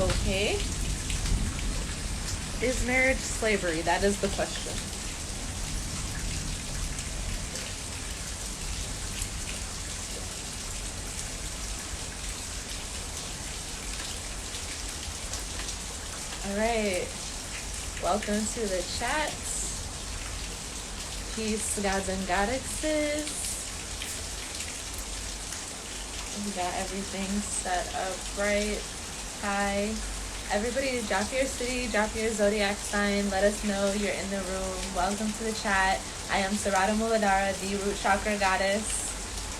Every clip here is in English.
Okay. Is marriage slavery? That is the question. All right. Welcome to the chat. Peace, gods and goddesses. We got everything set up right. Hi. Everybody, drop your city, drop your zodiac sign. Let us know you're in the room. Welcome to the chat. I am Sarada Muladhara, the root chakra goddess.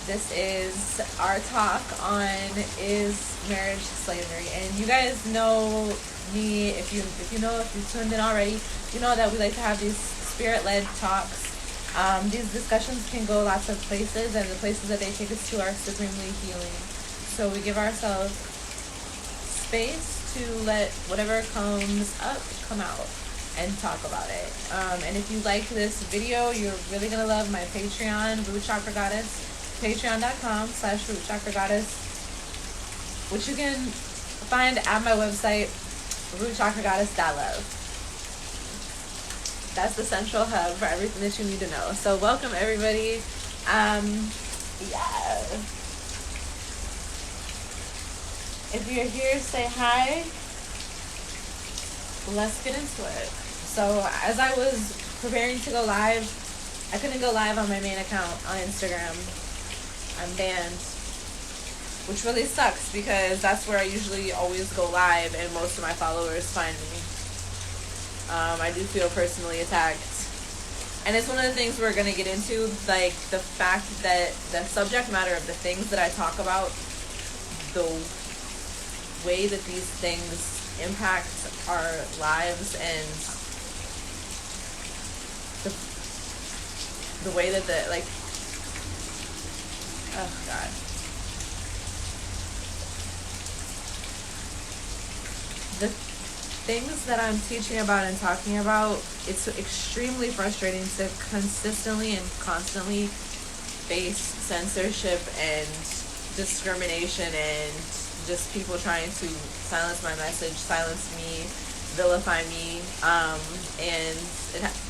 This is our talk on is marriage slavery. And you guys know me, if you tuned in already, you know that we like to have these spirit-led talks. These discussions can go lots of places, and the places that they take us to are supremely healing. So we give ourselves space to let whatever comes up come out and talk about it. And if you like this video, you're really gonna love my Patreon, Root Chakra Goddess, patreon.com/Root Chakra Goddess, which you can find at my website, rootchakragoddess.love. That's the central hub for everything that you need to know. So welcome everybody. Yeah. If you're here, say hi. Let's get into it. So as I was preparing to go live, I couldn't go live on my main account on Instagram. I'm banned, which really sucks because that's where I usually always go live and most of my followers find me. I do feel personally attacked. And it's one of the things we're going to get into, like the fact that the subject matter of the things that I talk about, the way that these things impact our lives, and the way that oh God. The things that I'm teaching about and talking about, it's extremely frustrating to consistently and constantly face censorship and discrimination and just people trying to silence my message, silence me, vilify me, and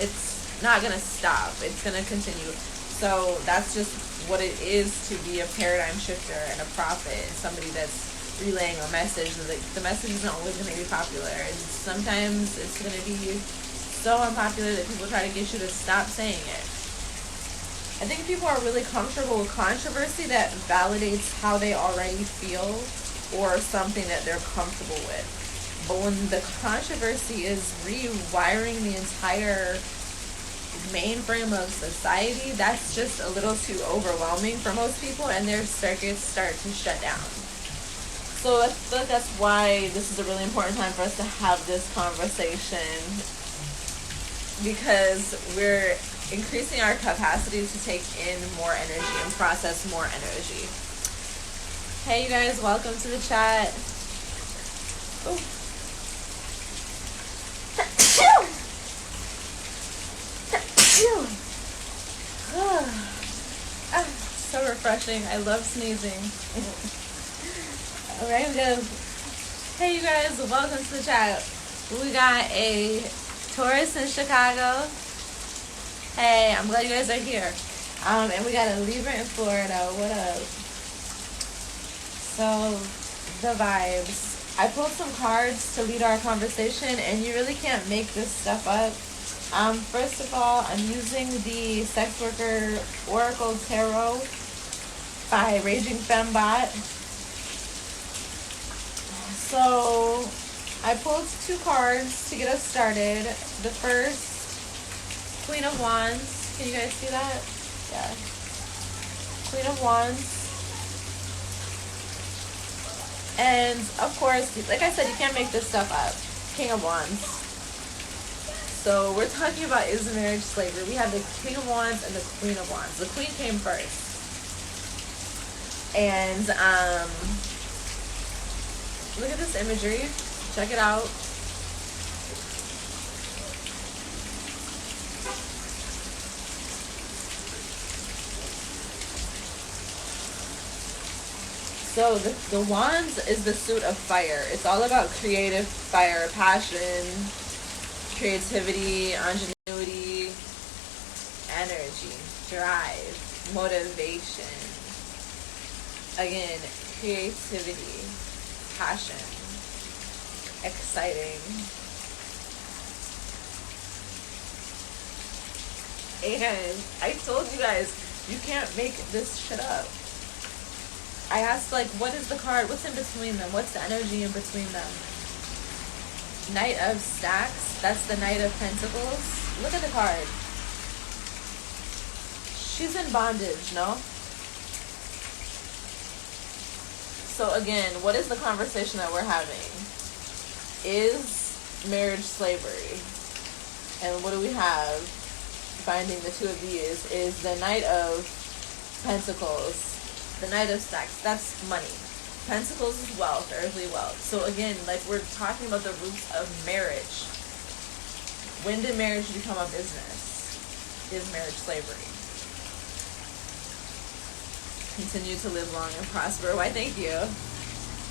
it's not gonna stop. It's gonna continue. So that's just what it is to be a paradigm shifter and a prophet and somebody that's relaying a message. The message isn't always going to be popular, and sometimes it's going to be so unpopular that people try to get you to stop saying it. I think people are really comfortable with controversy that validates how they already feel or something that they're comfortable with. But when the controversy is rewiring the entire mainframe of society, that's just a little too overwhelming for most people, and their circuits start to shut down. So I feel like that's why this is a really important time for us to have this conversation, because we're increasing our capacity to take in more energy and process more energy. Hey you guys, welcome to the chat. Ooh. So refreshing. I love sneezing. Alright, we go. Hey you guys, welcome to the chat. We got a Taurus in Chicago. Hey, I'm glad you guys are here. And we got a Libra in Florida. What up? So, the vibes. I pulled some cards to lead our conversation, and you really can't make this stuff up. First of all, I'm using the Sex Worker Oracle Tarot by Raging Fembot. So, I pulled 2 cards to get us started. The first, Queen of Wands. Can you guys see that? Yeah. Queen of Wands. And, of course, like I said, you can't make this stuff up. King of Wands. So, we're talking about is marriage slavery. We have the King of Wands and the Queen of Wands. The Queen came first. And, look at this imagery. Check it out. So the wands is the suit of fire. It's all about creative fire, passion, creativity, ingenuity, energy, drive, motivation. Again, creativity, passion, exciting. And I told you guys, you can't make this shit up. I asked, like, what is the card? What's in between them? What's the energy in between them? Knight of Stacks. That's the Knight of Pentacles. Look at the card. She's in bondage, no? So again, what is the conversation that we're having? Is marriage slavery? And what do we have binding the two of these is the Knight of Pentacles. The Knight of Stacks, that's money. Pentacles is wealth, earthly wealth. So again, like we're talking about the roots of marriage. When did marriage become a business? Is marriage slavery? Continue to live long and prosper. Why, thank you.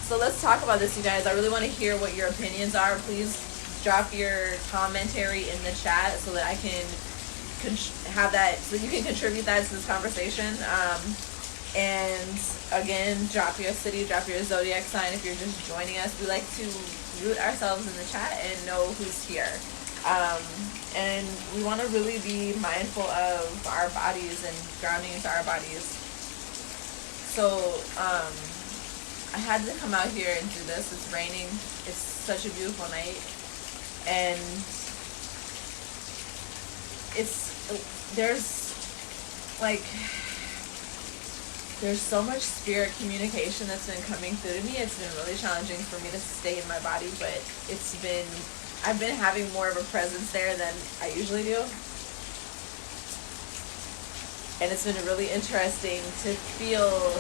So let's talk about this, you guys. I really want to hear what your opinions are. Please drop your commentary in the chat so that I can have that, so you can contribute that to this conversation. And again, drop your city, drop your zodiac sign if you're just joining us. We like to root ourselves in the chat and know who's here. And we want to really be mindful of our bodies and grounding into our bodies. So I had to come out here and do this. It's raining. It's such a beautiful night. And there's so much spirit communication that's been coming through to me. It's been really challenging for me to stay in my body, but I've been having more of a presence there than I usually do. And it's been really interesting to feel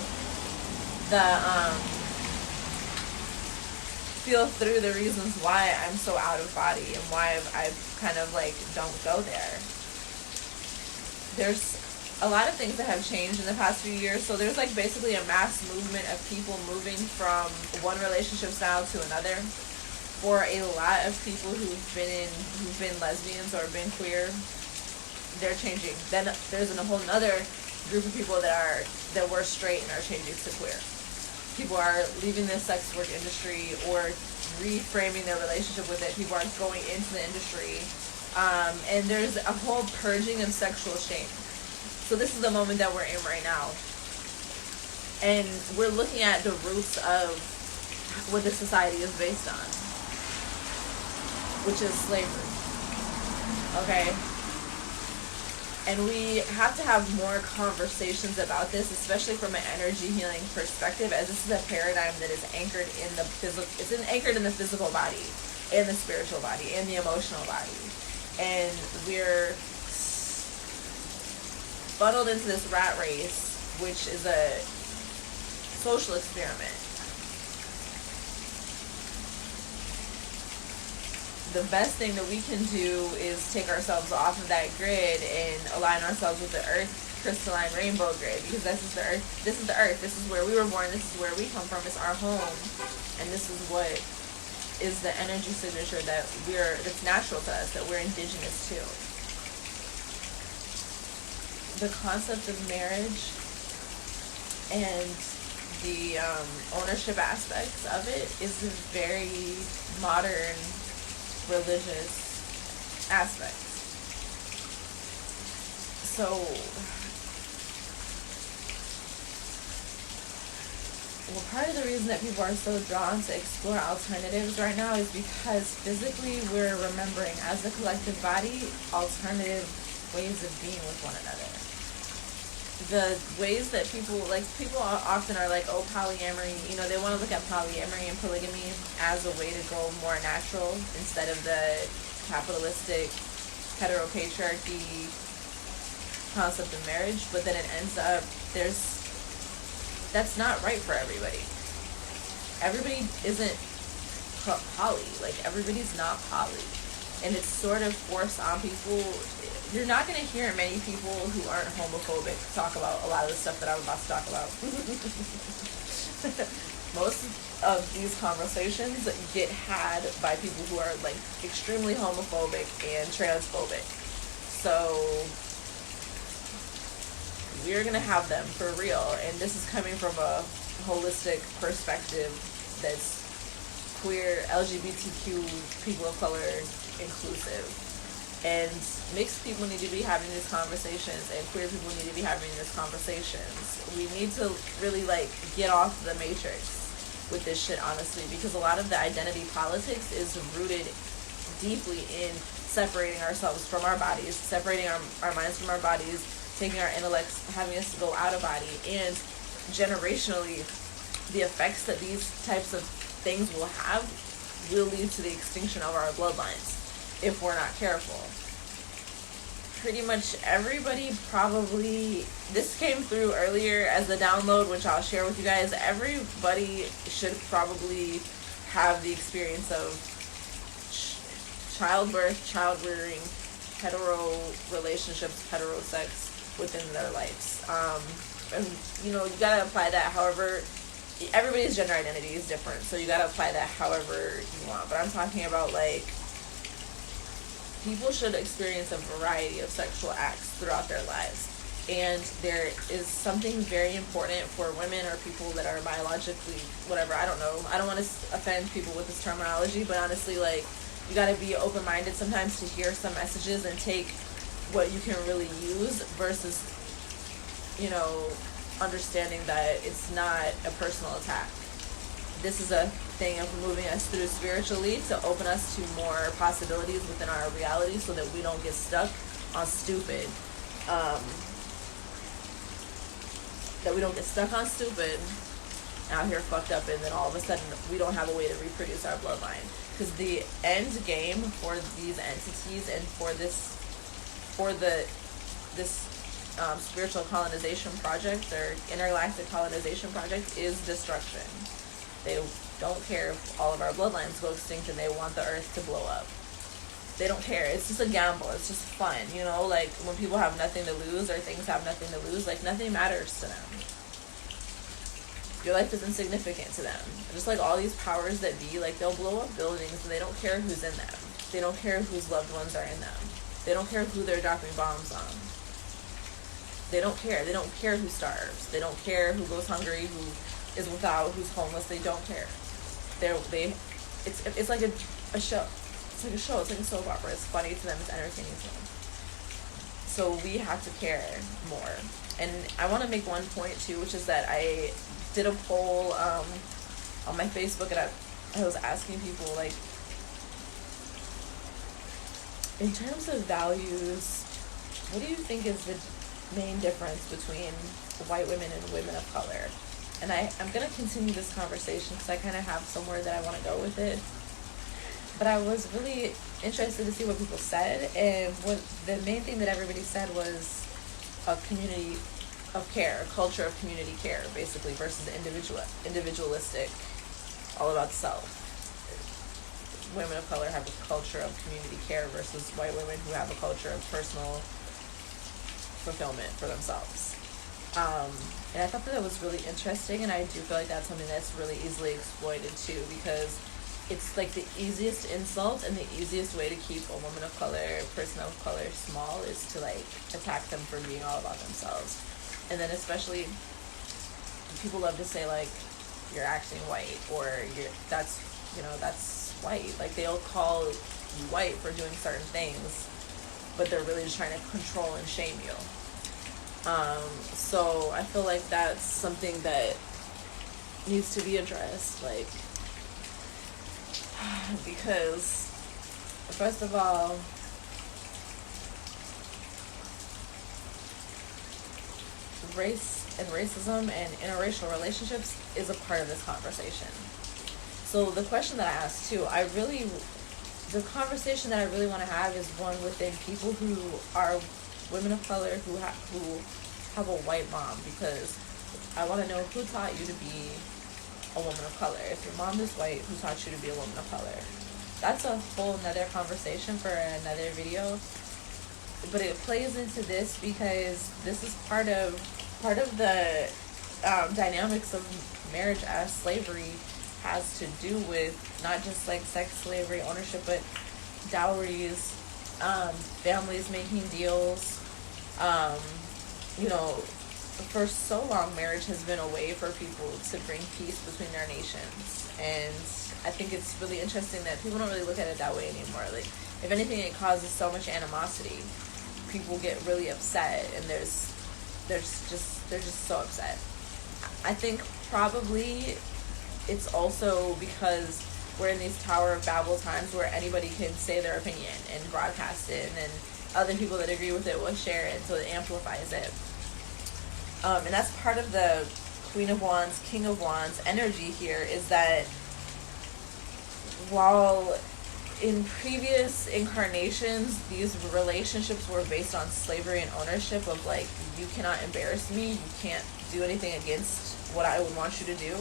through the reasons why I'm so out of body and why I've kind of like don't go there. There's a lot of things that have changed in the past few years. So there's like basically a mass movement of people moving from one relationship style to another. For a lot of people who've been lesbians or been queer, they're changing. Then there's a whole nother group of people that were straight and are changing to queer. People are leaving the sex work industry or reframing their relationship with it. People are going into the industry. And there's a whole purging of sexual shame. So this is the moment that we're in right now. And we're looking at the roots of what this society is based on, which is slavery. Okay? And we have to have more conversations about this, especially from an energy healing perspective, as this is a paradigm that is anchored in the physical. It's anchored in the physical body, in the spiritual body, in the emotional body, and we're funneled into this rat race, which is a social experiment. The best thing that we can do is take ourselves off of that grid and align ourselves with the earth crystalline rainbow grid, because this is the earth. This is the earth. This is where we were born. This is where we come from. It's our home, and this is what is the energy signature that's natural to us, that we're indigenous to. The concept of marriage and the ownership aspects of it is a very modern religious aspect. So part of the reason that people are so drawn to explore alternatives right now is because physically we're remembering as a collective body alternative ways of being with one another. The ways that people often are like, oh, polyamory, they want to look at polyamory and polygamy as a way to go more natural instead of the capitalistic heteropatriarchy concept of marriage, but then it ends up that's not right for everybody. Everybody isn't poly, like everybody's not poly, and it's sort of forced on people you're not going to hear many people who aren't homophobic talk about a lot of the stuff that I'm about to talk about. Most of these conversations get had by people who are like extremely homophobic and transphobic. So we're going to have them for real. And this is coming from a holistic perspective that's queer, LGBTQ, people of color inclusive. And mixed people need to be having these conversations, and queer people need to be having these conversations. We need to really like get off the matrix with this shit, honestly, because a lot of the identity politics is rooted deeply in separating ourselves from our bodies, separating our minds from our bodies, taking our intellects, having us go out of body, and generationally, the effects that these types of things will have will lead to the extinction of our bloodlines if we're not careful. Pretty much everybody probably, this came through earlier as a download, which I'll share with you guys. Everybody should probably have the experience of childbirth, child rearing, hetero relationships, hetero sex within their lives. And you know, you gotta apply that however, everybody's gender identity is different, so you gotta apply that however you want. But I'm talking about like, people should experience a variety of sexual acts throughout their lives. And there is something very important for women or people that are biologically, whatever, I don't know. I don't want to offend people with this terminology, but honestly, like, you got to be open-minded sometimes to hear some messages and take what you can really use versus, you know, understanding that it's not a personal attack. This is a thing of moving us through spiritually to open us to more possibilities within our reality so that we don't get stuck on stupid. That we don't get stuck on stupid, out here fucked up, and then all of a sudden we don't have a way to reproduce our bloodline. Because the end game for these entities and for this spiritual colonization project or intergalactic colonization project is destruction. They don't care if all of our bloodlines go extinct and they want the earth to blow up. They don't care. It's just a gamble. It's just fun, you know? Like, when people have nothing to lose or things have nothing to lose, like, nothing matters to them. Your life is insignificant to them. Just like all these powers that be, like, they'll blow up buildings and they don't care who's in them. They don't care whose loved ones are in them. They don't care who they're dropping bombs on. They don't care. They don't care who starves. They don't care who goes hungry, who is without, who's homeless. They don't care. It's like a show. It's like a show. It's like a soap opera. It's funny to them. It's entertaining to them. So we have to care more. And I want to make one point too, which is that I did a poll on my Facebook, and I was asking people, like, in terms of values, what do you think is the main difference between white women and women of color? And I'm going to continue this conversation because I kind of have somewhere that I want to go with it. But I was really interested to see what people said. And what the main thing that everybody said was a community of care, a culture of community care, basically, versus individualistic, all about self. Women of color have a culture of community care versus white women who have a culture of personal fulfillment for themselves. And I thought that was really interesting, and I do feel like that's something that's really easily exploited too, because it's like the easiest insult and the easiest way to keep a woman of color, person of color small is to like attack them for being all about themselves. And then especially people love to say like, you're acting white, or that's white. Like they'll call you white for doing certain things, but they're really just trying to control and shame you. So I feel like that's something that needs to be addressed, like, because first of all, race and racism and interracial relationships is a part of this conversation. So the question that I asked too, the conversation that I really want to have is one within people who are women of color who have a white mom, because I want to know who taught you to be a woman of color. If your mom is white, who taught you to be a woman of color? That's a whole nother conversation for another video. but it plays into this because this is part of the dynamics of marriage as slavery has to do with not just like sex slavery ownership, but dowries, families making deals. You know, for so long, marriage has been a way for people to bring peace between their nations, and I think it's really interesting that people don't really look at it that way anymore. Like, if anything, it causes so much animosity. People get really upset, and they're just so upset. I think probably it's also because we're in these Tower of Babel times where anybody can say their opinion and broadcast it, and then other people that agree with it will share it, so it amplifies it. And that's part of the Queen of Wands, King of Wands energy here, is that while in previous incarnations these relationships were based on slavery and ownership of like, you cannot embarrass me, you can't do anything against what I would want you to do,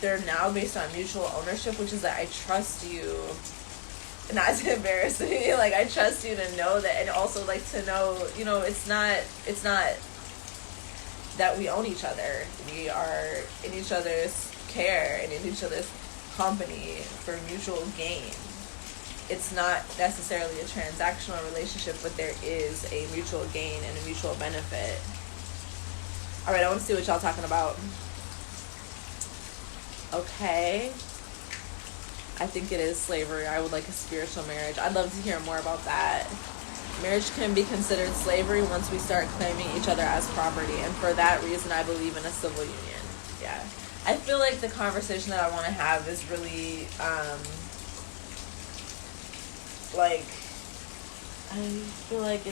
they're now based on mutual ownership, which is that I trust you not to embarrass me. Like, I trust you to know that, and also like to know, you know, it's not that we own each other. We are in each other's care and in each other's company for mutual gain. It's not necessarily a transactional relationship, but there is a mutual gain and a mutual benefit. All right, I want to see what y'all talking about. Okay. I think it is slavery. I would like a spiritual marriage. I'd love to hear more about that. Marriage can be considered slavery once we start claiming each other as property, and for that reason I believe in a civil union. Yeah. I feel like the conversation that I want to have is really like, I feel like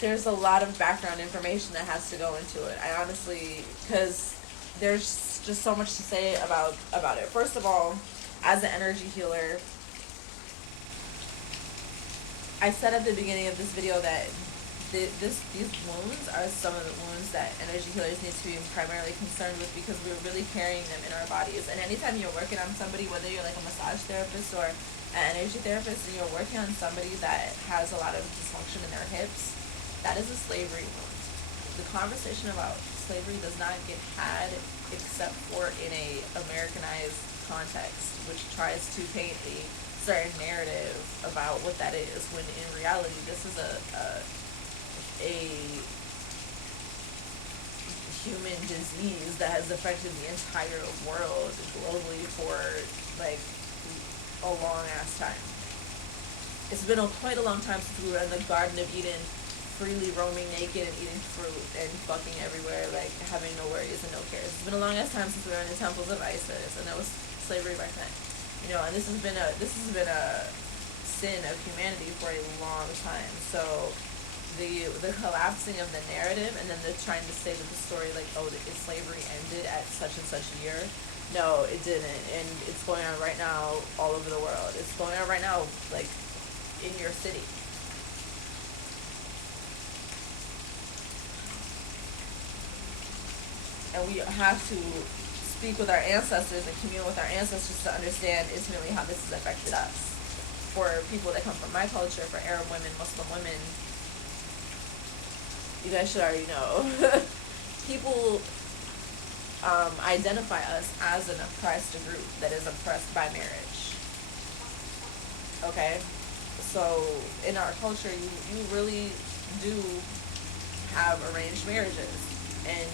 there's a lot of background information that has to go into it. I honestly, because there's just so much to say about it. First of all, as an energy healer, I said at the beginning of this video that these wounds are some of the wounds that energy healers need to be primarily concerned with, because we're really carrying them in our bodies. And anytime you're working on somebody, whether you're like a massage therapist or an energy therapist, and you're working on somebody that has a lot of dysfunction in their hips, that is a slavery wound. The conversation about slavery does not get had except for in a Americanized context, which tries to paint a certain narrative about what that is, when in reality this is a human disease that has affected the entire world globally for like a long ass time. It's been quite a long time since we were in the Garden of Eden, freely roaming naked and eating fruit and fucking everywhere, like having no worries and no cares. It's been a long ass time since we were in the temples of Isis, and that was slavery back then. You know, and this has been a sin of humanity for a long time. So the collapsing of the narrative, and then the trying to say that the story, like, oh, slavery ended at such and such year. No, it didn't, and it's going on right now all over the world. It's going on right now, like, in your city. And we have to speak with our ancestors and commune with our ancestors to understand intimately how this has affected us. For people that come from my culture, for Arab women, Muslim women, you guys should already know. People identify us as an oppressed group that is oppressed by marriage. Okay? So in our culture, you really do have arranged marriages. And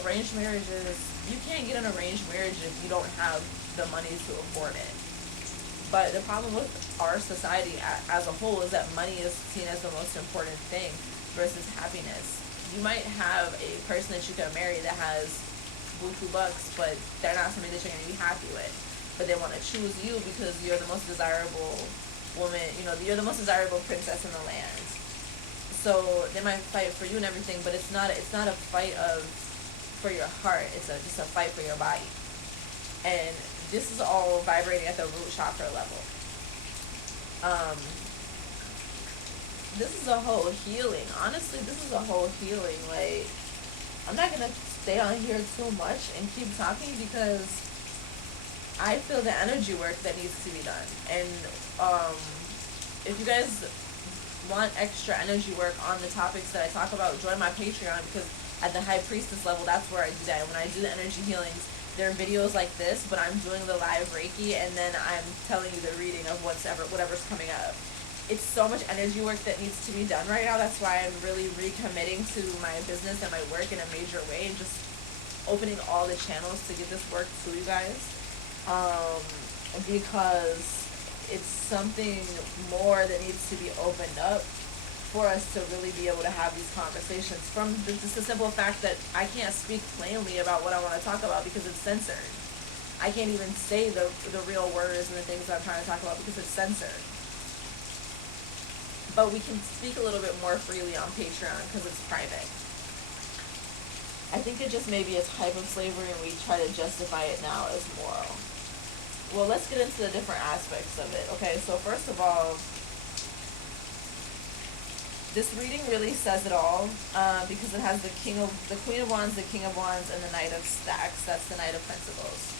arranged marriages, you can't get an arranged marriage if you don't have the money to afford it. But the problem with our society as a whole is that money is seen as the most important thing versus happiness. You might have a person that you can marry that has buku bucks, but they're not somebody that you're going to be happy with. But they want to choose you because you're the most desirable woman, you know, you're the most desirable princess in the land. So they might fight for you and everything, but it's not a fight for your heart. It's just a fight for your body. And this is all vibrating at the root chakra level. This is a whole healing. Honestly, this is a whole healing. Like, I'm not gonna stay on here too much and keep talking because I feel the energy work that needs to be done. And if you guys want extra energy work on the topics that I talk about, join my Patreon, because at the High Priestess level, that's where I do that. When I do the energy healings, there are videos like this, but I'm doing the live Reiki, and then I'm telling you the reading of whatever's coming up. It's so much energy work that needs to be done right now. That's why I'm really recommitting to my business and my work in a major way, and just opening all the channels to get this work to you guys. Because it's something more that needs to be opened up for us to really be able to have these conversations, from just the simple fact that I can't speak plainly about what I want to talk about because it's censored. I can't even say the real words and the things that I'm trying to talk about because it's censored. But we can speak a little bit more freely on Patreon because it's private. I think it just may be a type of slavery, and we try to justify it now as moral. Well, let's get into the different aspects of it. Okay, so first of all, this reading really says it all, because it has the Queen of Wands, the King of Wands, and the Knight of Stacks. That's the Knight of Pentacles.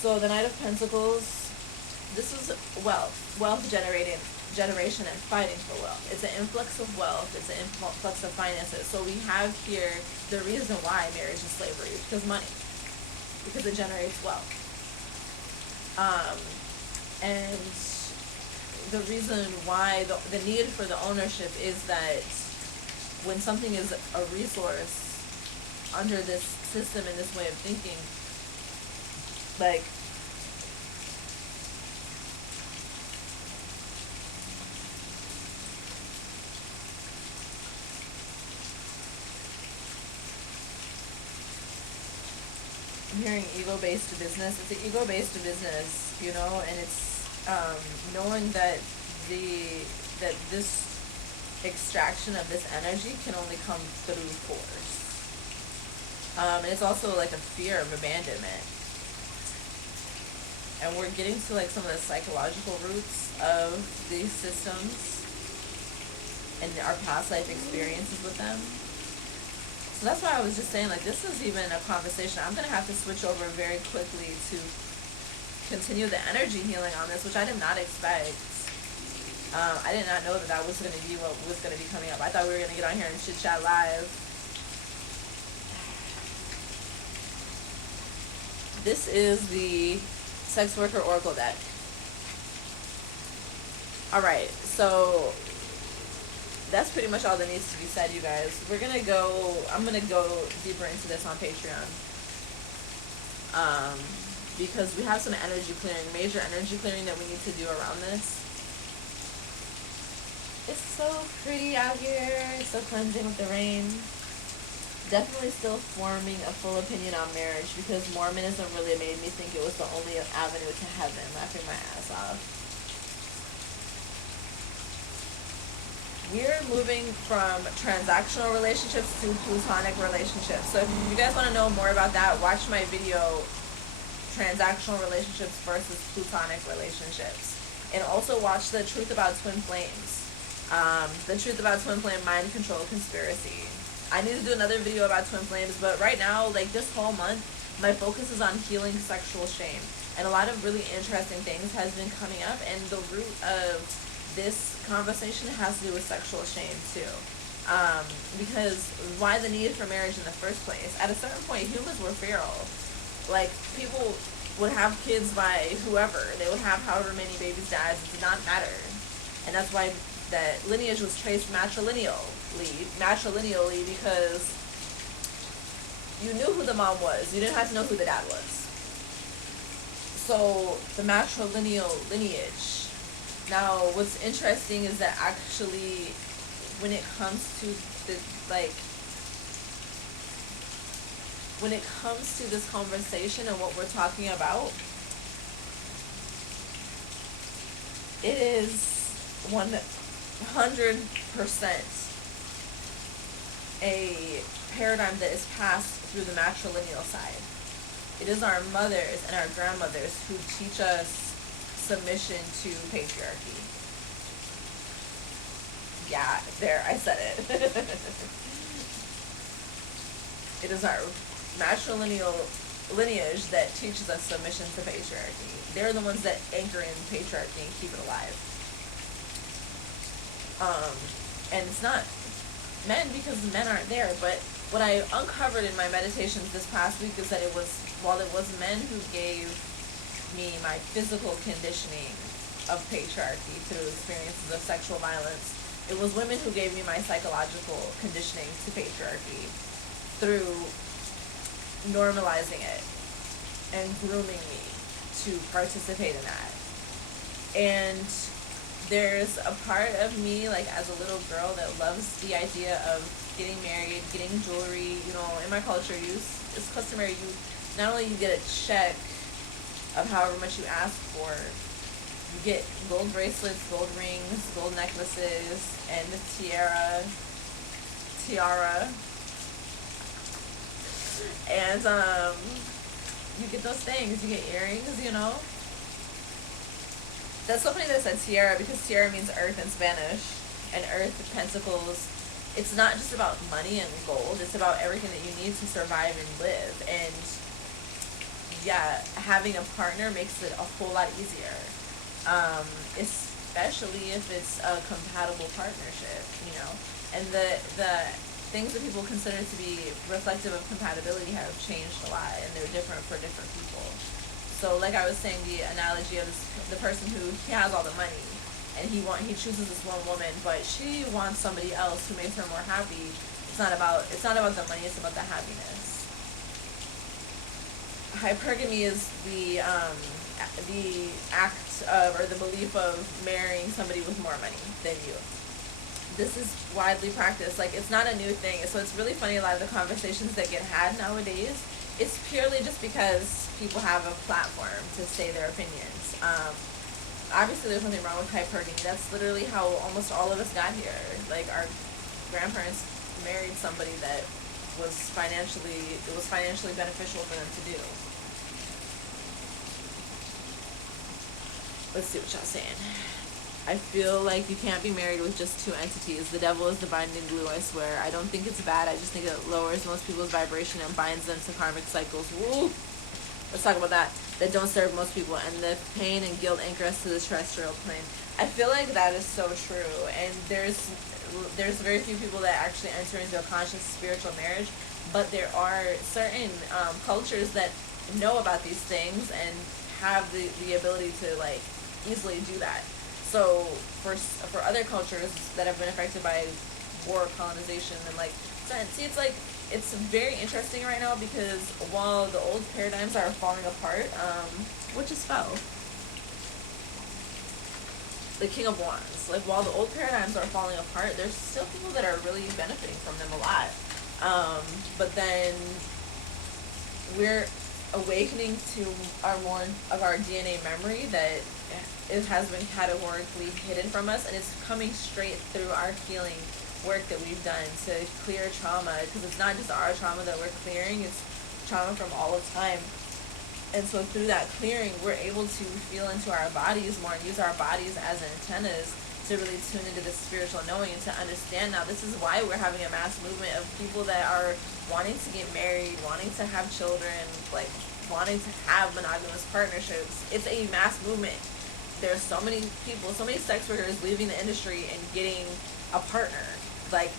So the Knight of Pentacles, this is wealth generation and fighting for wealth. It's an influx of wealth. It's an influx of finances. So we have here the reason why marriage is slavery, because money, because it generates wealth. And the reason why the need for the ownership is that when something is a resource under this system and this way of thinking, like, I'm hearing ego-based business. It's an ego-based business, you know, and it's knowing that this extraction of this energy can only come through force. And it's also like a fear of abandonment. And we're getting to like some of the psychological roots of these systems and our past life experiences with them. So that's why I was just saying, like, this is even a conversation. I'm going to have to switch over very quickly to continue the energy healing on this, which I did not expect. I did not know that was going to be what was going to be coming up. I thought we were going to get on here and chit chat live. This is the Sex Worker Oracle deck. Alright, so that's pretty much all that needs to be said, you guys. I'm going to go deeper into this on Patreon. Because we have some energy clearing, major energy clearing that we need to do around this. It's so pretty out here. It's so cleansing with the rain. Definitely still forming a full opinion on marriage, because Mormonism really made me think it was the only avenue to heaven, laughing my ass off. We're moving from transactional relationships to platonic relationships. So if you guys want to know more about that, watch my video, Transactional Relationships versus Platonic Relationships. And also watch the Truth About Twin Flames. The Truth About Twin Flame Mind Control Conspiracy. I need to do another video about twin flames, but right now, like this whole month, my focus is on healing sexual shame. And a lot of really interesting things has been coming up, and the root of this conversation has to do with sexual shame too. Because why the need for marriage in the first place? At a certain point, humans were feral. Like, people would have kids by whoever. They would have however many babies, dads. It did not matter. And that's why that lineage was traced matrilineally, because you knew who the mom was. You didn't have to know who the dad was. So the matrilineal lineage. Now, what's interesting is that actually, when it comes to when it comes to this conversation and what we're talking about, it is 100% a paradigm that is passed through the matrilineal side. It is our mothers and our grandmothers who teach us submission to patriarchy. Yeah, there, I said it. It is our matrilineal lineage that teaches us submission to patriarchy. They're the ones that anchor in patriarchy and keep it alive. And it's not men because men aren't there. But what I uncovered in my meditations this past week is that while it was men who gave me my physical conditioning of patriarchy through experiences of sexual violence, it was women who gave me my psychological conditioning to patriarchy through normalizing it and grooming me to participate in that. And there's a part of me, like as a little girl, that loves the idea of getting married, getting jewelry. You know, in my culture, it's customary. You not only you get a check of however much you ask for, you get gold bracelets, gold rings, gold necklaces, and the tiara, and you get those things. You get earrings. You know. That's so funny that it said tiara, because tiara means earth in Spanish, and earth, pentacles. It's not just about money and gold. It's about everything that you need to survive and live. And yeah, having a partner makes it a whole lot easier, especially if it's a compatible partnership, you know. And the things that people consider to be reflective of compatibility have changed a lot, and they're different for different people. So like I was saying, the analogy of the person who he has all the money and he chooses this one woman, but she wants somebody else who makes her more happy. It's not about the money, it's about the happiness. Hypergamy is the act of, or the belief of marrying somebody with more money than you. This is widely practiced. Like, it's not a new thing. So it's really funny, a lot of the conversations that get had nowadays, it's purely just because people have a platform to say their opinions. Obviously, there's nothing wrong with hypergamy. That's literally how almost all of us got here. Like, our grandparents married somebody that it was financially beneficial for them to do. Let's see what y'all saying. I feel like you can't be married with just two entities. The devil is the binding glue, I swear. I don't think it's bad. I just think it lowers most people's vibration and binds them to karmic cycles. Woo! Let's talk about that. That don't serve most people. And the pain and guilt anchor us to the terrestrial plane. I feel like that is so true. And there's very few people that actually enter into a conscious spiritual marriage. But there are certain cultures that know about these things and have the ability to, like, easily do that. So for other cultures that have been affected by war, colonization, and like, see, it's very interesting right now, because while the old paradigms are falling apart, what just fell? The King of Wands. Like, while the old paradigms are falling apart, there's still people that are really benefiting from them a lot. But then we're awakening to more of our DNA memory that it has been categorically hidden from us, and it's coming straight through our healing work that we've done to clear trauma, because it's not just our trauma that we're clearing, it's trauma from all of time. And so through that clearing, we're able to feel into our bodies more and use our bodies as antennas to really tune into the spiritual knowing and to understand. Now, this is why we're having a mass movement of people that are wanting to get married, wanting to have children, like wanting to have monogamous partnerships. It's a mass movement. There's so many people, so many sex workers leaving the industry and getting a partner. Like,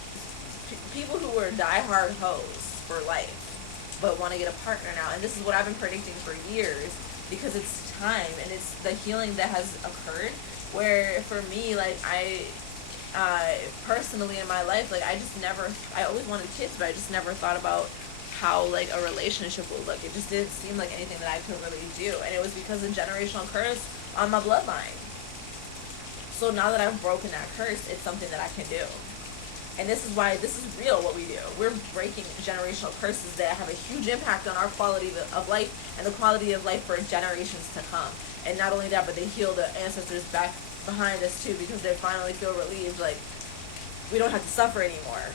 people who were diehard hoes for life, but want to get a partner now. And this is what I've been predicting for years, because it's time, and it's the healing that has occurred. Where for me, like, I personally in my life, like, I always wanted kids, but I just never thought about how, like, a relationship would look. It just didn't seem like anything that I could really do. And it was because of generational curse on my bloodline. So now that I've broken that curse, it's something that I can do. And this is why this is real, what we do. We're breaking generational curses that have a huge impact on our quality of life and the quality of life for generations to come. And not only that, but they heal the ancestors back behind us too, because they finally feel relieved, like, we don't have to suffer anymore.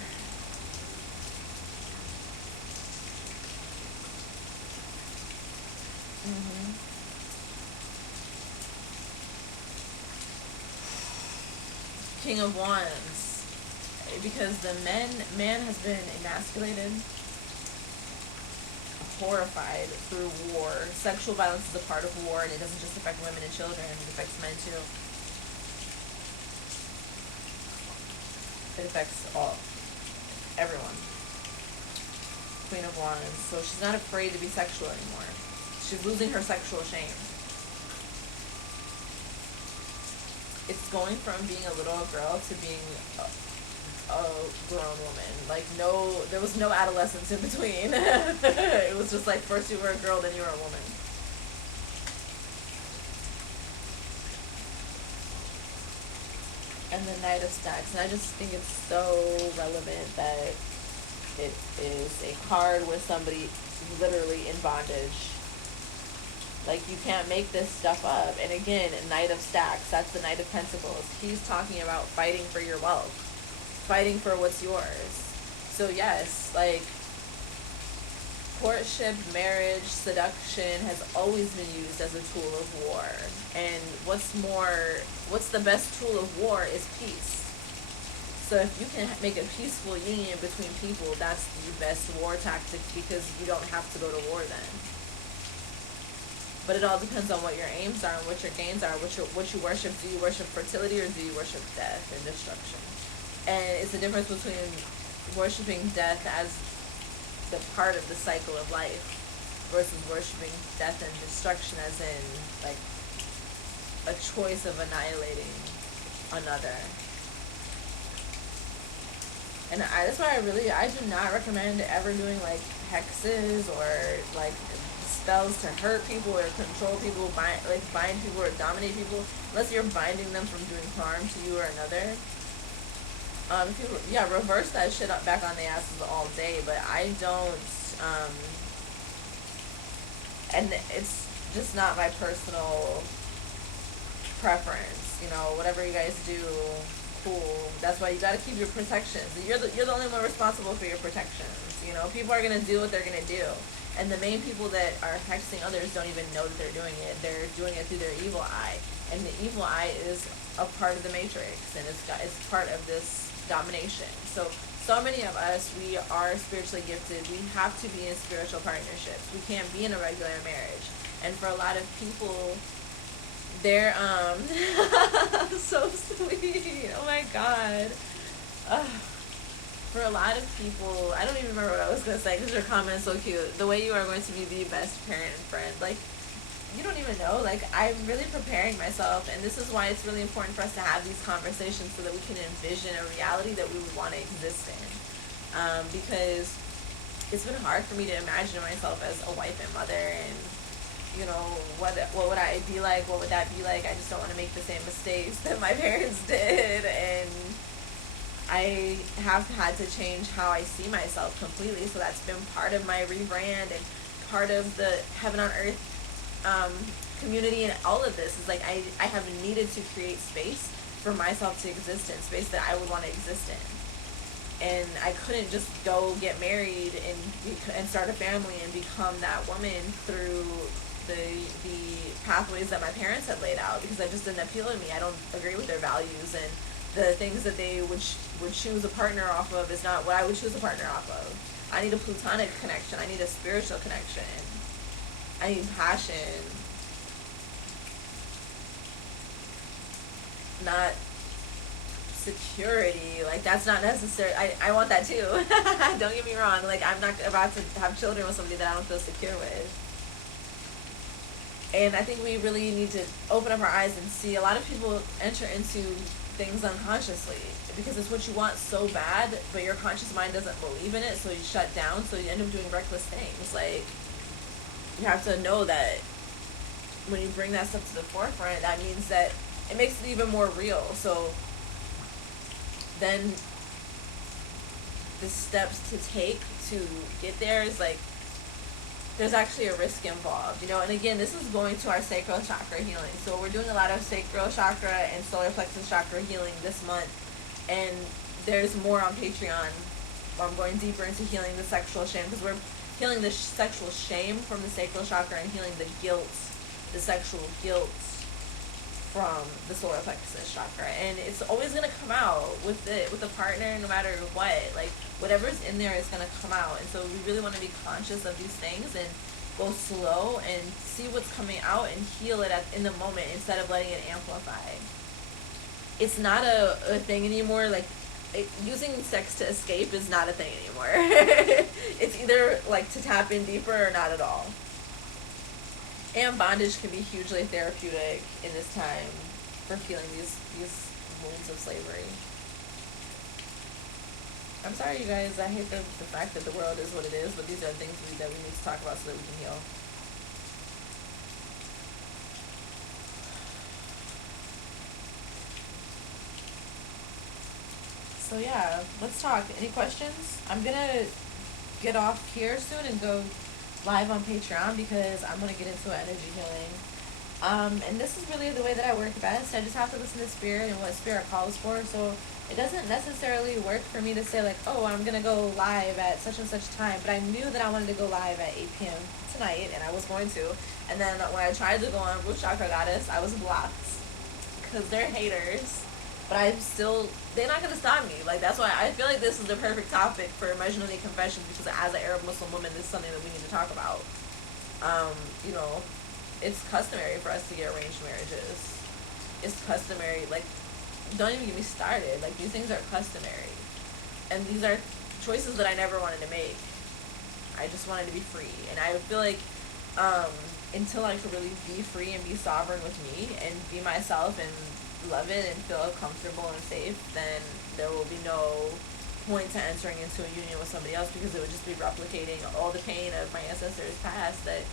King of Wands, because the man has been emasculated, horrified through war. Sexual violence is a part of war, and it doesn't just affect women and children, it affects men too. It affects everyone. Queen of Wands. So she's not afraid to be sexual anymore. She's losing her sexual shame. It's going from being a little girl to being a grown woman. Like, there was no adolescence in between. It was just like, first you were a girl, then you were a woman. And the Knight of Stacks. And I just think it's so relevant that it is a card with somebody literally in bondage. Like, you can't make this stuff up. And again, Knight of Stacks, that's the Knight of Pentacles. He's talking about fighting for your wealth, fighting for what's yours. So yes, like, courtship, marriage, seduction has always been used as a tool of war. And what's the best tool of war is peace. So if you can make a peaceful union between people, that's the best war tactic, because you don't have to go to war then. But it all depends on what your aims are and what your gains are, what you worship. Do you worship fertility or do you worship death and destruction? And it's the difference between worshiping death as the part of the cycle of life versus worshiping death and destruction as in, like, a choice of annihilating another. And that's why I do not recommend ever doing, like, hexes or, like, spells to hurt people or control people, bind people or dominate people, unless you're binding them from doing harm to you or another. Reverse that shit up back on the asses all day, but I don't, and it's just not my personal preference, you know. Whatever you guys do, cool. That's why you gotta keep your protections. You're the only one responsible for your protections, you know. People are gonna do what they're gonna do. And the main people that are hexing others don't even know that they're doing it. They're doing it through their evil eye. And the evil eye is a part of the matrix, and it's part of this domination. So many of us, we are spiritually gifted. We have to be in spiritual partnerships. We can't be in a regular marriage. And for a lot of people, they're so sweet. Oh my God. For a lot of people, I don't even remember what I was going to say because your comment's so cute. The way you are going to be the best parent and friend. Like, you don't even know. Like, I'm really preparing myself, and this is why it's really important for us to have these conversations so that we can envision a reality that we would want to exist in. Because it's been hard for me to imagine myself as a wife and mother, and, you know, what would I be like? What would that be like? I just don't want to make the same mistakes that my parents did, and I have had to change how I see myself completely. So that's been part of my rebrand and part of the Heaven on Earth community, and all of this is like I have needed to create space for myself to exist in, space that I would want to exist in. And I couldn't just go get married and start a family and become that woman through the pathways that my parents had laid out, because that just didn't appeal to me. I don't agree with their values, and the things that they would choose a partner off of is not what I would choose a partner off of. I need a platonic connection. I need a spiritual connection. I need passion, not security. Like, that's not necessary. I want that too. Don't get me wrong. Like, I'm not about to have children with somebody that I don't feel secure with. And I think we really need to open up our eyes and see. A lot of people enter into things unconsciously because it's what you want so bad, but your conscious mind doesn't believe in it, so you shut down, so you end up doing reckless things. Like, you have to know that when you bring that stuff to the forefront, that means that it makes it even more real. So then the steps to take to get there is like, there's actually a risk involved, you know. And again, this is going to our sacral chakra healing. So we're doing a lot of sacral chakra and solar plexus chakra healing this month. And there's more on Patreon where I'm going deeper into healing the sexual shame, because we're healing the sexual shame from the sacral chakra and healing the guilt, the sexual guilt from the solar plexus chakra. And it's always going to come out with a partner, no matter what. Like, whatever's in there is going to come out. And so we really want to be conscious of these things and go slow and see what's coming out and heal it in the moment instead of letting it amplify. It's not a thing anymore. Like, using sex to escape is not a thing anymore. It's either like to tap in deeper or not at all. And bondage can be hugely therapeutic in this time for feeling these wounds of slavery. I'm sorry, you guys. I hate the fact that the world is what it is, but these are things that we need to talk about so that we can heal. So yeah, let's talk. Any questions? I'm gonna get off here soon and go live on Patreon because I'm gonna get into energy healing. And this is really the way that I work best. I just have to listen to spirit and what spirit calls for. So it doesn't necessarily work for me to say like, oh, I'm gonna go live at such and such time. But I knew that I wanted to go live at 8 p.m. tonight, and I was going to. And then when I tried to go on Root Chakra Goddess, I was blocked because they're haters. But they're not gonna stop me. Like, that's why I feel like this is the perfect topic for Majnuni Confessions, because as an Arab Muslim woman, this is something that we need to talk about. You know, it's customary for us to get arranged marriages. It's customary. Like, don't even get me started. Like, these things are customary. And these are choices that I never wanted to make. I just wanted to be free. And I feel like, until I could really be free and be sovereign with me and be myself and love it and feel comfortable and safe, then there will be no point to entering into a union with somebody else, because it would just be replicating all the pain of my ancestors past that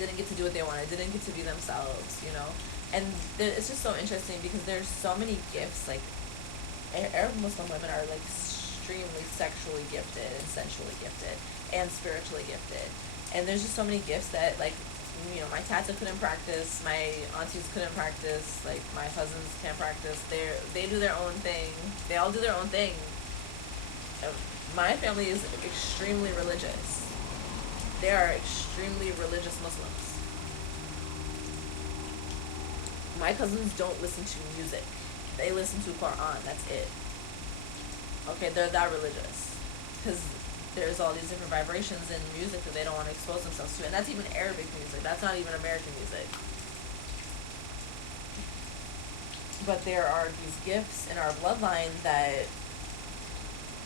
didn't get to do what they wanted, didn't get to be themselves, you know. And it's just so interesting because there's so many gifts. Like, Arab Muslim women are like extremely sexually gifted and sensually gifted and spiritually gifted, and there's just so many gifts that, like, you know, my tata couldn't practice, my aunties couldn't practice, like, my cousins can't practice. They do their own thing. They all do their own thing. My family is extremely religious. They are extremely religious Muslims. My cousins don't listen to music. They listen to Quran. That's it. Okay, they're that religious. Because there's all these different vibrations in music that they don't want to expose themselves to. And that's even Arabic music. That's not even American music. But there are these gifts in our bloodline that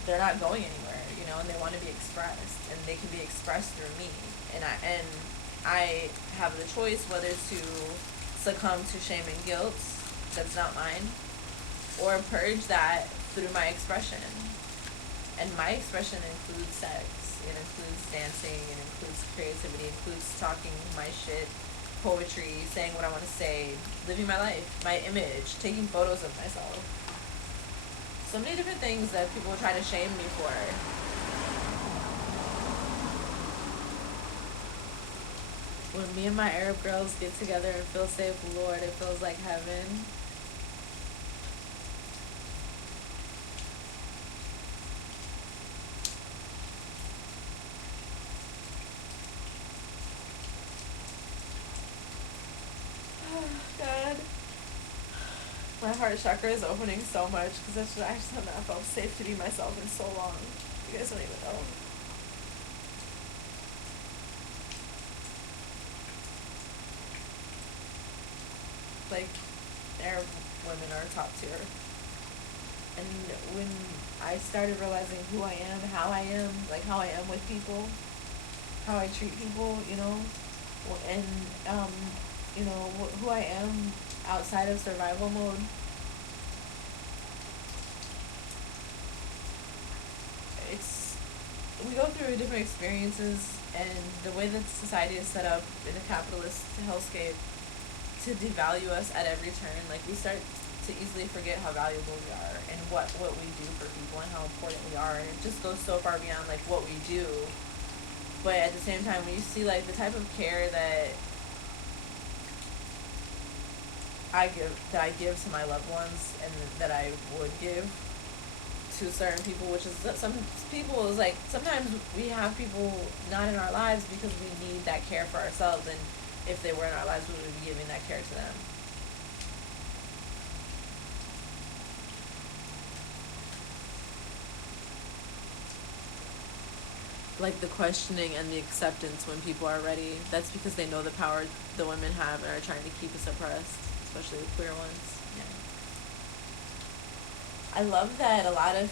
they're not going anywhere, you know, and they want to be expressed. And they can be expressed through me. And I have the choice whether to succumb to shame and guilt that's not mine, or purge that through my expression. And my expression includes sex, it includes dancing, it includes creativity, it includes talking my shit, poetry, saying what I want to say, living my life, my image, taking photos of myself. So many different things that people will try to shame me for. When me and my Arab girls get together and feel safe, Lord, it feels like heaven. God. My heart chakra is opening so much because I just have not felt safe to be myself in so long. You guys don't even know. Like, Arab women are top tier. And when I started realizing who I am, how I am, like how I am with people, how I treat people, you know, and you know, who I am outside of survival mode. We go through different experiences, and the way that society is set up in a capitalist hellscape to devalue us at every turn, like, we start to easily forget how valuable we are and what we do for people and how important we are, and it just goes so far beyond like what we do. But at the same time, when you see like the type of care that I give to my loved ones and that I would give to certain people, which is some people is like, sometimes we have people not in our lives because we need that care for ourselves, and if they were in our lives, we would be giving that care to them. Like the questioning and the acceptance when people are ready, that's because they know the power the women have and are trying to keep us suppressed, especially the queer ones. Yeah. I love that a lot of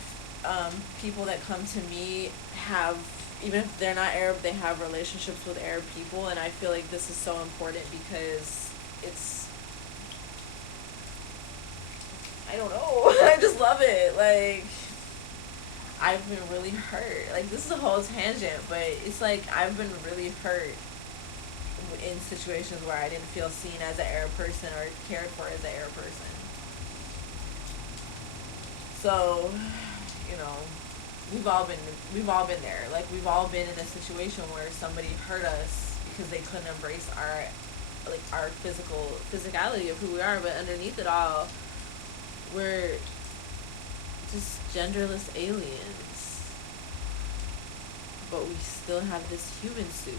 people that come to me have, even if they're not Arab, they have relationships with Arab people, and I feel like this is so important because it's, I don't know, I just love it. Like, I've been really hurt. Like, this is a whole tangent, but it's like I've been really hurt in situations where I didn't feel seen as an Arab person or cared for as an Arab person. So, you know, we've all been there. Like, we've all been in a situation where somebody hurt us because they couldn't embrace our physicality of who we are, but underneath it all, we're just genderless aliens. But we still have this human suit.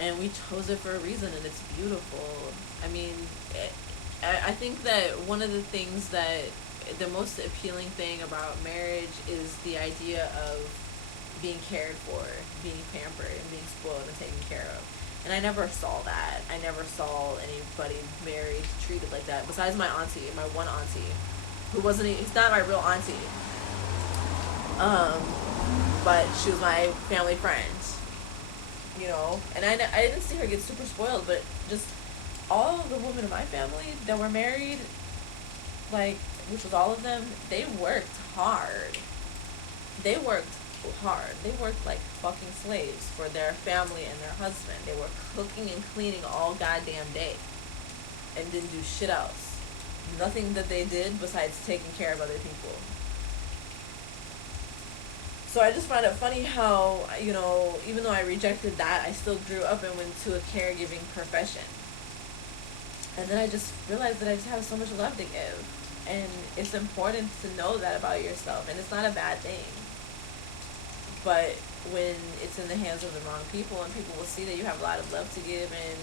And we chose it for a reason, and it's beautiful. I mean, I think that one of the things that, the most appealing thing about marriage is the idea of being cared for, being pampered, and being spoiled and taken care of. And I never saw that. I never saw anybody married treated like that, besides my auntie, my one auntie, who wasn't, it's not my real auntie. But she was my family friend, you know, and I didn't see her get super spoiled, but just all of the women in my family that were married, like, which was all of them, they worked hard. They worked hard. They worked like fucking slaves for their family and their husband. They were cooking and cleaning all goddamn day and didn't do shit else. Nothing that they did besides taking care of other people. So I just find it funny how, you know, even though I rejected that, I still grew up and went to a caregiving profession. And then I just realized that I just have so much love to give. And it's important to know that about yourself. And it's not a bad thing. But when it's in the hands of the wrong people, and people will see that you have a lot of love to give, and,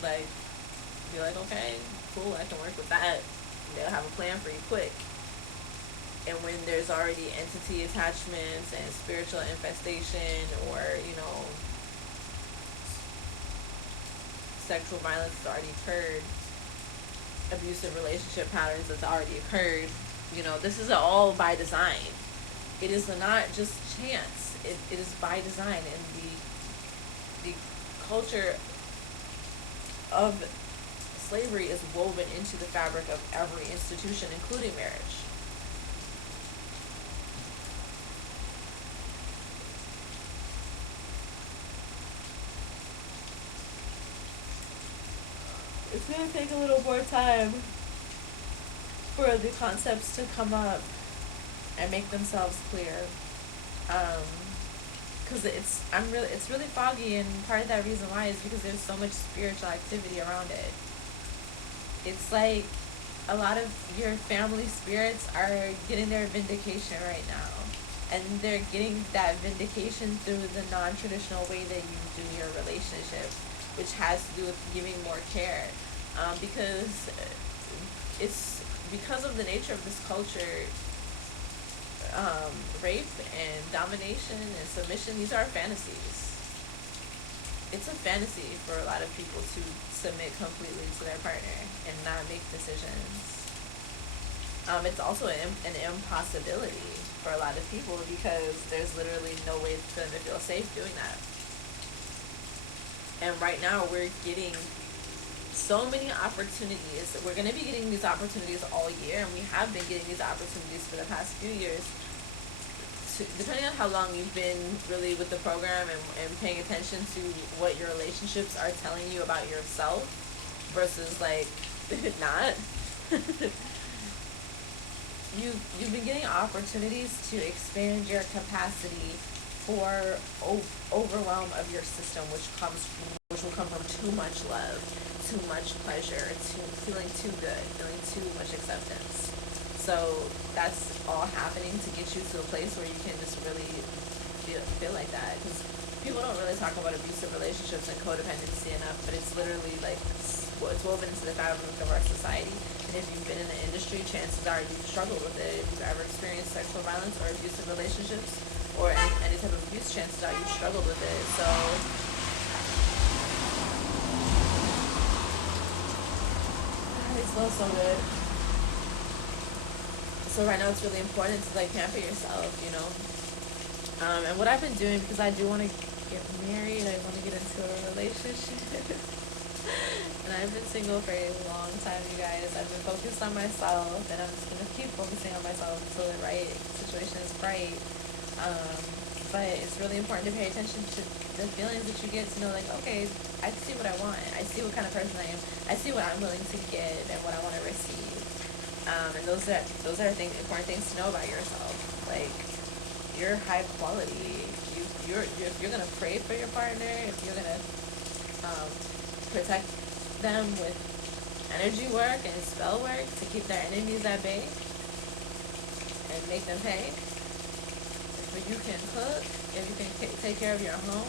like, be like, okay, cool, I can work with that. And they'll have a plan for you quick. And when there's already entity attachments and spiritual infestation, or, you know, sexual violence has already occurred, abusive relationship patterns that's already occurred, you know, this is all by design. It is not just chance. It is by design, and the culture of slavery is woven into the fabric of every institution, including marriage. It's gonna take a little more time for the concepts to come up and make themselves clear, because it's really foggy, and part of that reason why is because there's so much spiritual activity around it. It's like a lot of your family spirits are getting their vindication right now, and they're getting that vindication through the non-traditional way that you do your relationship, which has to do with giving more care, because it's because of the nature of this culture. Rape and domination and submission, these are fantasies. It's a fantasy for a lot of people to submit completely to their partner and not make decisions. It's also an impossibility for a lot of people, because there's literally no way for them to feel safe doing that. And right now we're getting so many opportunities. We're going to be getting these opportunities all year, and we have been getting these opportunities for the past few years, depending on how long you've been really with the program and paying attention to what your relationships are telling you about yourself versus, like, not. You've been getting opportunities to expand your capacity for overwhelm of your system, which will come from too much love, too much pleasure, feeling too good, feeling too much acceptance. So that's all happening to get you to a place where you can just really feel like that. Because people don't really talk about abusive relationships and codependency enough, but it's literally like it's woven into the fabric of our society. And if you've been in the industry, chances are you've struggled with it. If you've ever experienced sexual violence or abusive relationships or any type of abuse, chances are you've struggled with it. So it smells so good. So right now it's really important to like pamper yourself, you know. And what I've been doing, because I do want to get married, I want to get into a relationship. And I've been single for a long time, you guys. I've been focused on myself, and I'm just gonna keep focusing on myself until the right situation is right. But it's really important to pay attention to the feelings that you get, to know like, okay, I see what I want, I see what kind of person I am, I see what I'm willing to give and what I want to receive. And those are important things to know about yourself. Like, you're high quality. If you're gonna pray for your partner, if you're gonna protect them with energy work and spell work to keep their enemies at bay and make them pay. If you can cook, if you can take care of your home,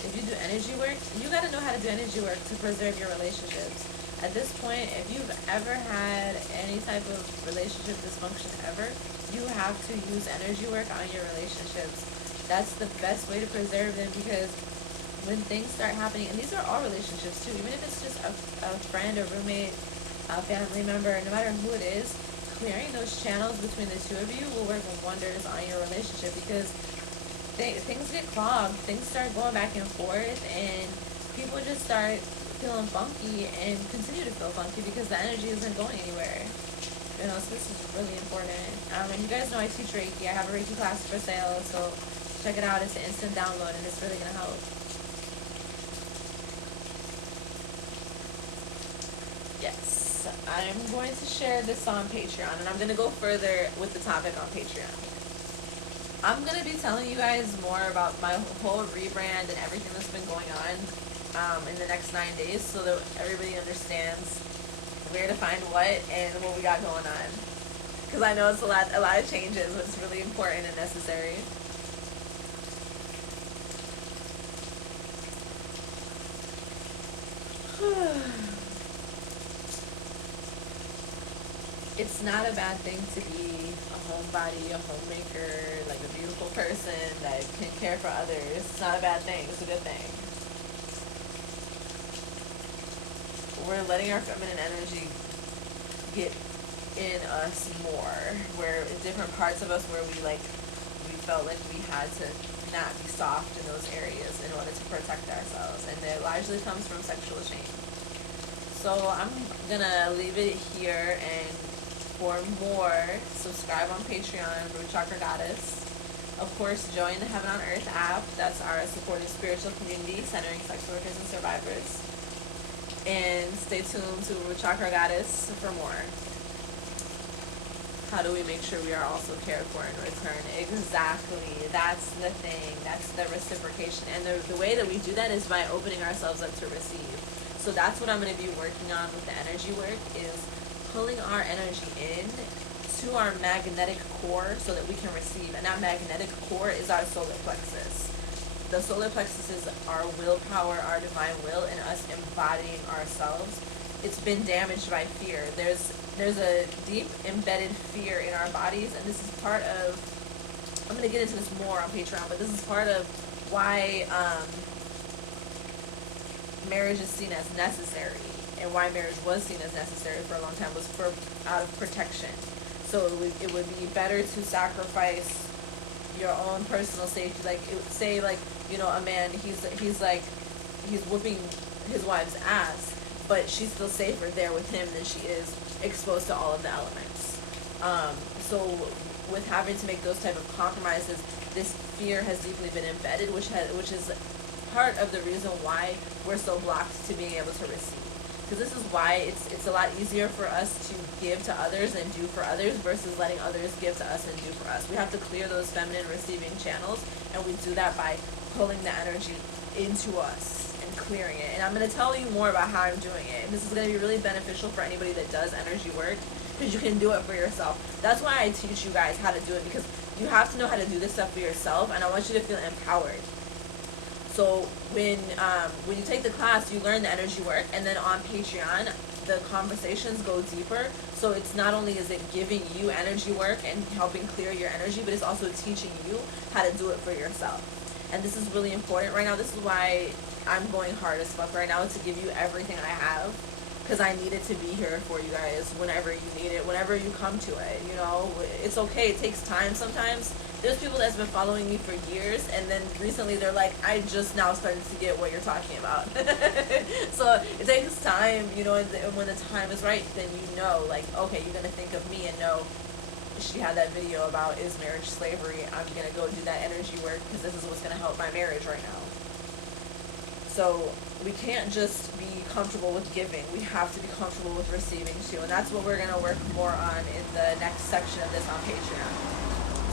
if you do energy work, you got to know how to do energy work to preserve your relationships. At this point, if you've ever had any type of relationship dysfunction ever, you have to use energy work on your relationships. That's the best way to preserve them, because when things start happening, and these are all relationships too, even if it's just a friend, a roommate, a family member, no matter who it is, clearing those channels between the two of you will work wonders on your relationship, because things get clogged, things start going back and forth, and people just start feeling funky and continue to feel funky because the energy isn't going anywhere. You know, so this is really important. And you guys know I teach Reiki. I have a Reiki class for sale, so check it out. It's an instant download, and it's really gonna help. Yes, I'm going to share this on Patreon, and I'm going to go further with the topic on Patreon. I'm going to be telling you guys more about my whole rebrand and everything that's been going on in the next 9 days, so that everybody understands where to find what and what we got going on. Because I know it's a lot of changes, but it's really important and necessary. It's not a bad thing to be a homebody, a homemaker, like a beautiful person that can care for others. It's not a bad thing. It's a good thing. We're letting our feminine energy get in us more. Where in different parts of us where we felt like we had to not be soft in those areas in order to protect ourselves. And that largely comes from sexual shame. So I'm gonna leave it here, and for more, subscribe on Patreon, Root Chakra Goddess. Of course, join the Heaven on Earth app. That's our supportive spiritual community centering sex workers and survivors. And stay tuned to Root Chakra Goddess for more. How do we make sure we are also cared for in return? Exactly. That's the thing. That's the reciprocation. And the way that we do that is by opening ourselves up to receive. So that's what I'm going to be working on with the energy work, is pulling our energy in to our magnetic core so that we can receive. And that magnetic core is our solar plexus. The solar plexus is our willpower, our divine will, and us embodying ourselves. It's been damaged by fear. There's a deep embedded fear in our bodies, and this is part of, I'm going to get into this more on Patreon, but this is part of why marriage is seen as necessary. And why marriage was seen as necessary for a long time was out of protection. So it would be better to sacrifice your own personal safety. Like, say, like, you know, a man, he's whooping his wife's ass, but she's still safer there with him than she is exposed to all of the elements. So with having to make those type of compromises, this fear has deeply been embedded, which is part of the reason why we're so blocked to being able to receive. Because this is why it's a lot easier for us to give to others and do for others versus letting others give to us and do for us. We have to clear those feminine receiving channels, and we do that by pulling the energy into us and clearing it. And I'm going to tell you more about how I'm doing it. And this is going to be really beneficial for anybody that does energy work, because you can do it for yourself. That's why I teach you guys how to do it, because you have to know how to do this stuff for yourself, and I want you to feel empowered. So when you take the class, you learn the energy work, and then on Patreon, the conversations go deeper. So it's not only is it giving you energy work and helping clear your energy, but it's also teaching you how to do it for yourself. And this is really important right now. This is why I'm going hard as fuck right now, to give you everything I have, because I needed to be here for you guys whenever you need it, whenever you come to it. You know, it's okay. It takes time sometimes. There's people that's been following me for years, and then recently they're like, I just now started to get what you're talking about. So it takes time, you know, and when the time is right, then you know, like, okay, you're gonna think of me and know, she had that video about is marriage slavery. I'm gonna go do that energy work because this is what's gonna help my marriage right now. So we can't just be comfortable with giving. We have to be comfortable with receiving too. And that's what we're going to work more on in the next section of this on Patreon.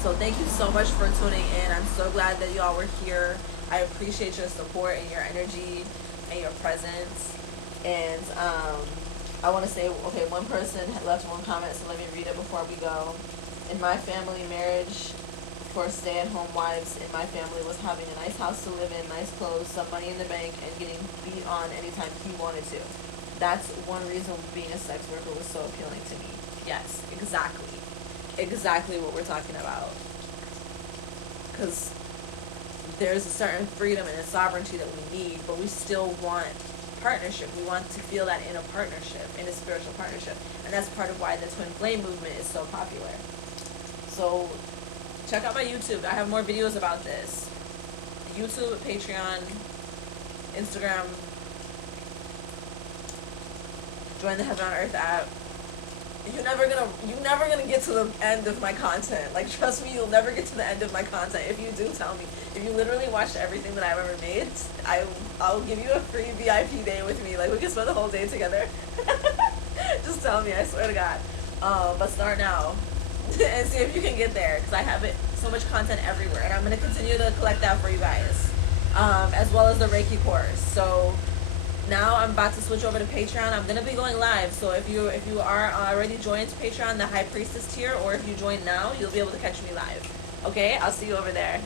So thank you so much for tuning in. I'm so glad that y'all were here. I appreciate your support and your energy and your presence. And I want to say, okay, one person left one comment, so let me read it before we go. In my family, marriage for stay-at-home wives in my family was having a nice house to live in, nice clothes, some money in the bank, and getting beat on anytime he wanted to. That's one reason being a sex worker was so appealing to me. Yes, exactly. Exactly what we're talking about. Because there's a certain freedom and a sovereignty that we need, but we still want partnership. We want to feel that in a partnership, in a spiritual partnership. And that's part of why the twin flame movement is so popular. So check out my YouTube. I have more videos about this. YouTube, Patreon, Instagram. Join the Heaven on Earth app. You're never gonna get to the end of my content. Like, trust me, you'll never get to the end of my content. If you do, tell me. If you literally watched everything that I've ever made, I'll give you a free VIP day with me. Like, we can spend the whole day together. Just tell me, I swear to God. But start now. And see if you can get there, because I have so much content everywhere, and I'm going to continue to collect that for you guys, as well as the Reiki course. So now I'm about to switch over to Patreon. I'm going to be going live, so if you are already joined Patreon, the High Priestess tier, or if you join now, you'll be able to catch me live. Okay, I'll see you over there.